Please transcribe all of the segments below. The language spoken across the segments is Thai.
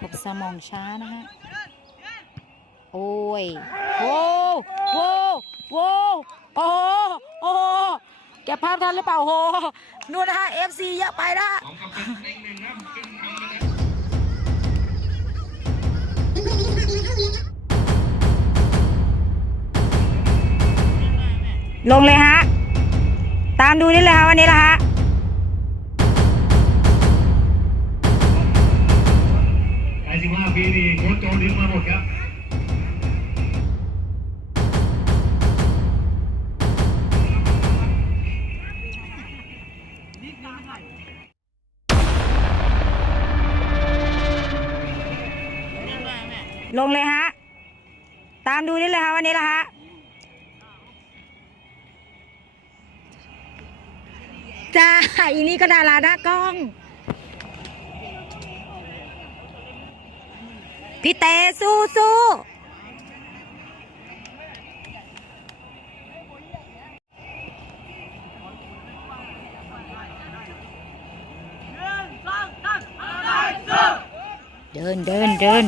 พบสมองช้านะฮะ โอ้ยโว้โว้โว้โอ้โอ้โหเก็บภาพทันหรือเปล่าโหนู่นนะฮะ FC เยอะไปนะฮะลงเลยฮะ ตามดูนี่เลยฮะวันนี้ละฮะ ลงเลยฮะ ตามดูนี่เลยฮะวันนี้ละฮะ จ้า อีนี่ก็ดาราหน้ากล้อง พี่เตสู้สู้เดินเดินเดิน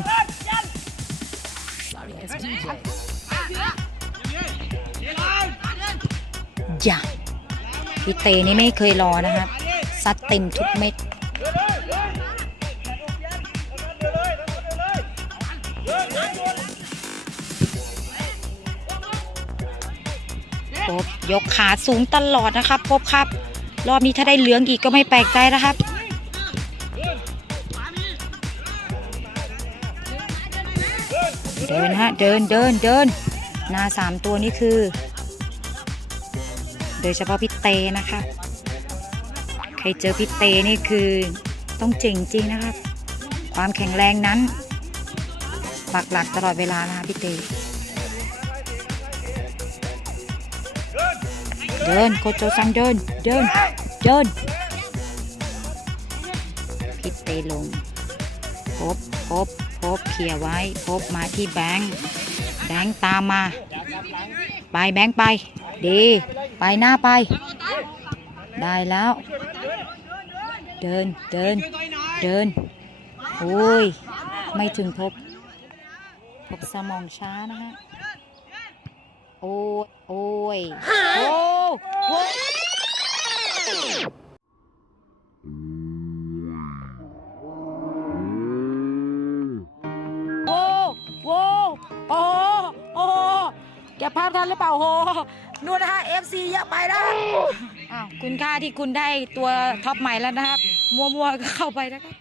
อย่าพี่เตนี่ไม่เคยรอนะครับซัดเต็มทุกเม็ดพบยกขาสูงตลอดนะครับพบครับ รอบนี้ถ้าได้เหลืองอีกก็ไม่แปลกใจนะครับ เดินฮะเดินเดินเดินนาสามตัวนี่คือ โดยเฉพาะพี่เตนะครับ ใครเจอพี่เตนี่คือต้องเจ๋งจริงนะครับ ความแข็งแรงนั้นปักหลักตลอดเวลานะคะพี่เตเดินโคโจซังเดินเดินเดินพี่เตลงพบพบ พบเคลียร์ไว้ พบมาที่แบงค์แบงค์ตามมา ไปแบงค์ไป ดี ไปหน้าไป ได้แล้ว เดินเดินเดินโอ้ย ไม่ถึงพบ พบสมองช้านะฮะ โอ้ย โอ้ย โอ้โอ้ เก็บภาพทันหรือเปล่าโหนู่นนะฮะ FC เยอะไปนะอ้าวคุณค่าที่คุณได้ตัวท็อปใหม่แล้วนะครับมัวๆก็เข้าไปนะครับ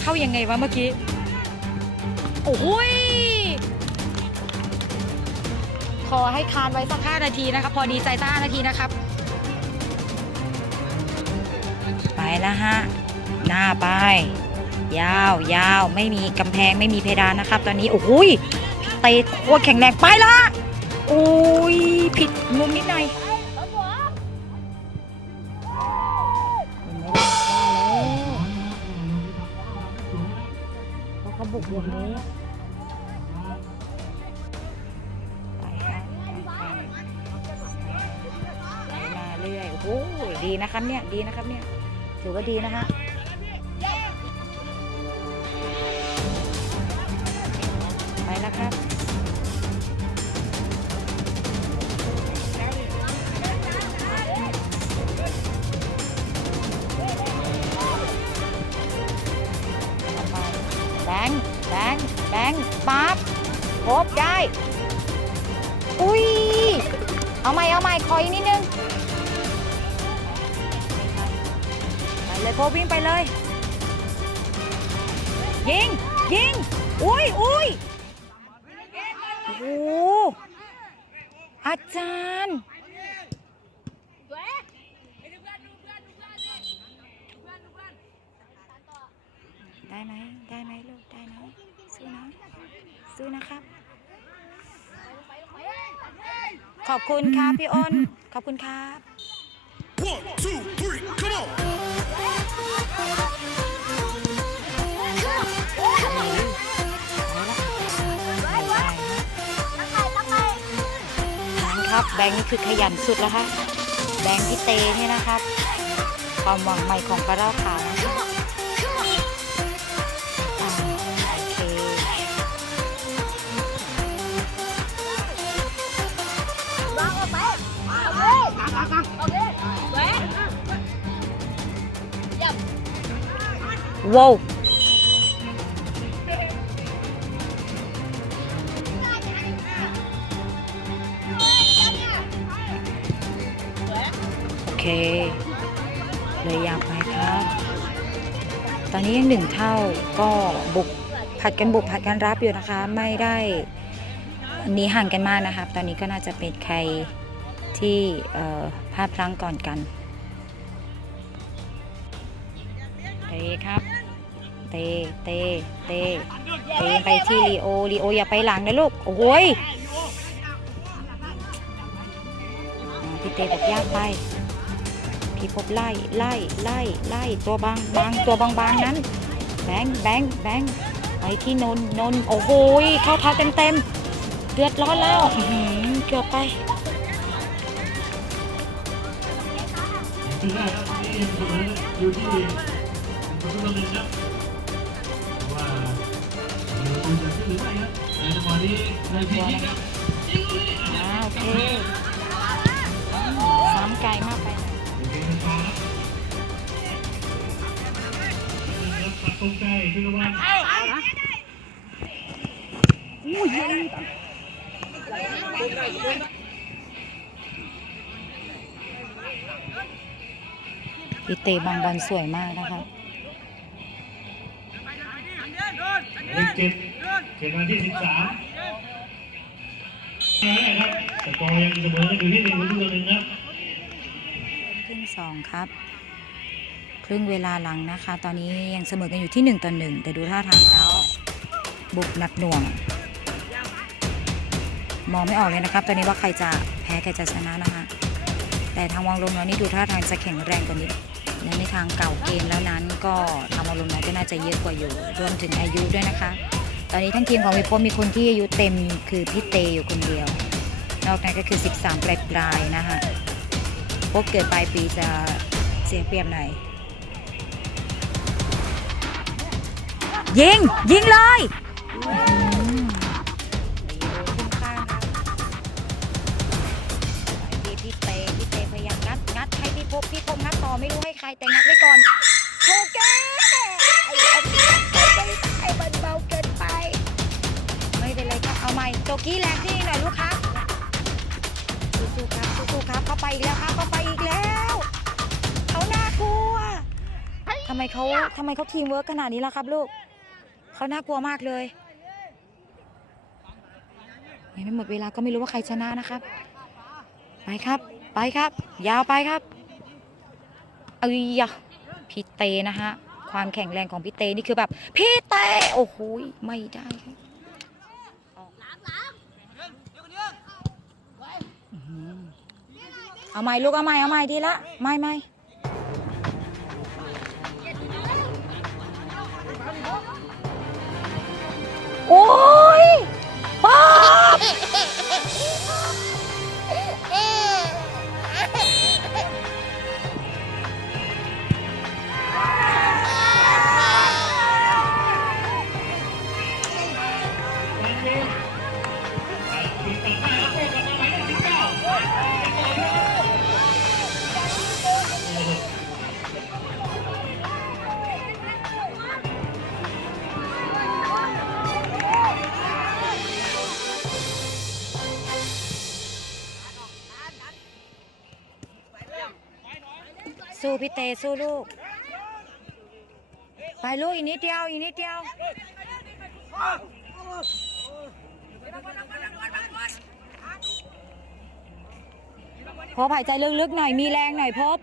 เข้ายังไงวะเมื่อกี้ โอ้ยขอให้คานไว้สักห้านาทีนะครับ พอดีใจสักห้านาทีนะครับ ไปแล้วฮะ หน้าไป ยาวยาวไม่มีกำแพงไม่มีเพดานนะครับ ตอนนี้ โอ้ย เตะโคตรแข็งแรงไปละโอ้ยผิดมุมนิดหน่อยเห็นไหมาแล้วเพราะเขาบุกอย่างนี้มาเรื่อยโอ้โหดีนะครับเนี่ยดีนะครับเนี่ยถือว่าดีนะฮะไปแล้วครับ ได้ อุ้ย เอาใหม่เอาใหม่ขออีกนิดนึง ไปเลยโพบวิ่งไปเลย ยิง ยิง อุ้ยอุ้ยโอ้โหอาจารย์ได้ไหมได้ไหมลูก ได้ไหมซื้นะซื้นะครับ ข อบคุณครับพี่อ้น ขอบคุณครับ One, two, three, come on! ครับแบงค์นี่คือขยันสุดแล้วค่ะแบงค์พี่เตเนี่ยนะครับ ความหวังใหม่ของกระรอกขาว ว้าวโอเค เลยอยากไปครับ ตอนนี้ยังหนึ่งเท่าก็บุกผัดกันบุกผัดกันรับอยู่นะคะ ไม่ได้หนีห่างกันมากนะครับ ตอนนี้ก็น่าจะเป็นใครที่พลาดพลั้งก่อนกันเตครับ เตเตเตเตไปที่ลีโอลีโออย่าไปหลังนะลูก โอ้ยพี่เตบอกยากไป พี่พบไล่ไล่ไล่ไล่ตัวบางบางตัวบางบางนั้น แบงค์แบงค์แบงค์ไปที่นนนนโอ้โหยเข้าเท้าเต็มเต็มเดือดร้อนแล้วเกือบไปอได้ครับนี่ยังเสมออยู่ที่ ดี๋ยวดูจะขึ้นหรือไม่ครับในจังหวะนี้ในที่นี้ครับอ่าโอเคซ้ำไกลมากไปหน่อยเดี๋ยวเกมต่อครับครับปัดตรงใจพิรวัตรพี่เตบางบอลสวยมากนะคะเจ็ด เจ็ดวันที่สิบสามครับสกอร์ยังเสมอกันอยู่ที่หนึ่งต่อหนึ่งครับครึ่งสองครับ ครึ่งเวลาหลังนะคะ ตอนนี้ยังเสมอกันอยู่ที่หนึ่งต่อหนึ่งแต่ดูท่าทางแล้วบุกหนักหน่วง มองไม่ออกเลยนะครับ ตอนนี้ว่าใครจะแพ้ใครจะชนะนะคะ แต่ทางวังลมน้อยนี่ดูท่าทางจะแข็งแรงกว่านี้และในทางเก่าเกมแล้วนั้นก็ทางวังลมน้อยก็น่าจะเยอะกว่าอยู่ รวมถึงอายุด้วยนะคะ ตอนนี้ทั้งทีมของวิโปมีคนที่อายุเต็มคือพี่เตอยู่คนเดียว นอกนั้นก็คือ 13 ปลายปลายนะคะพวกเกิดปลายปีจะเสียเปรียบหน่อยยิง ยิงเลยพี่เตพี่เตพยายามงัดงัดให้พี่พบพี่พบงัดต่อไม่รู้ให้ใครแต่งัดไว้ก่อนำไมเขาทำไมเขาทีมเวิร์กขนาดนี้ล่ะครับ ลูกเขาน่ากลัวมากเลยยังไม่หมดเวลาก็ไม่รู้ว่าใครชนะนะครับ ไปครับ ไปครับ ยาวไปครับเอ้ยพี่เตนะฮะความแข็งแรงของพี่เตนี่คือแบบ พี่เตโอ้โหไม่ได้ครับเอาใหม่ลูกเอาใหม่เอาใหม่ดีละไม่ไม่ โสู้พี่เตสู้ลูก ไปลูกอีกนิดเดียวอีกนิดเดียวพบหายใจลึกๆหน่อยมีแรงหน่อยพบ